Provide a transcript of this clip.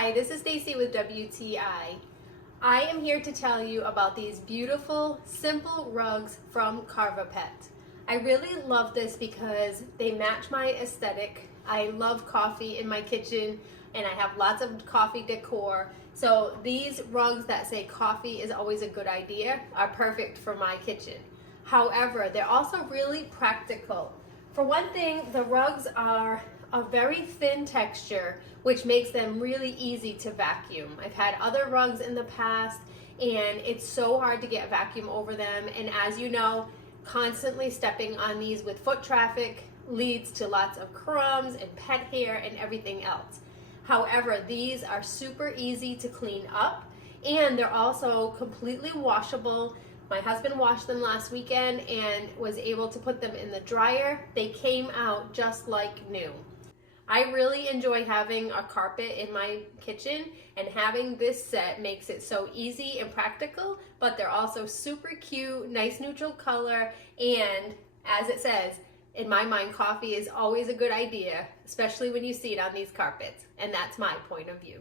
Hi, this is Stacy with WTI. I am here to tell you about these beautiful, simple rugs from Carvapet. I really love this because they match my aesthetic. I love coffee in my kitchen and I have lots of coffee decor. So these rugs that say coffee is always a good idea are perfect for my kitchen. However, they're also really practical. For one thing, the rugs are a very thin texture, which makes them really easy to vacuum. I've had other rugs in the past and it's so hard to get vacuum over them, and as you know, constantly stepping on these with foot traffic leads to lots of crumbs and pet hair and everything else. However, these are super easy to clean up and they're also completely washable. My husband washed them last weekend and was able to put them in the dryer. They came out just like new. I really enjoy having a carpet in my kitchen, and having this set makes it so easy and practical, but they're also super cute, nice neutral color, and as it says, in my mind, coffee is always a good idea, especially when you see it on these carpets, and that's my point of view.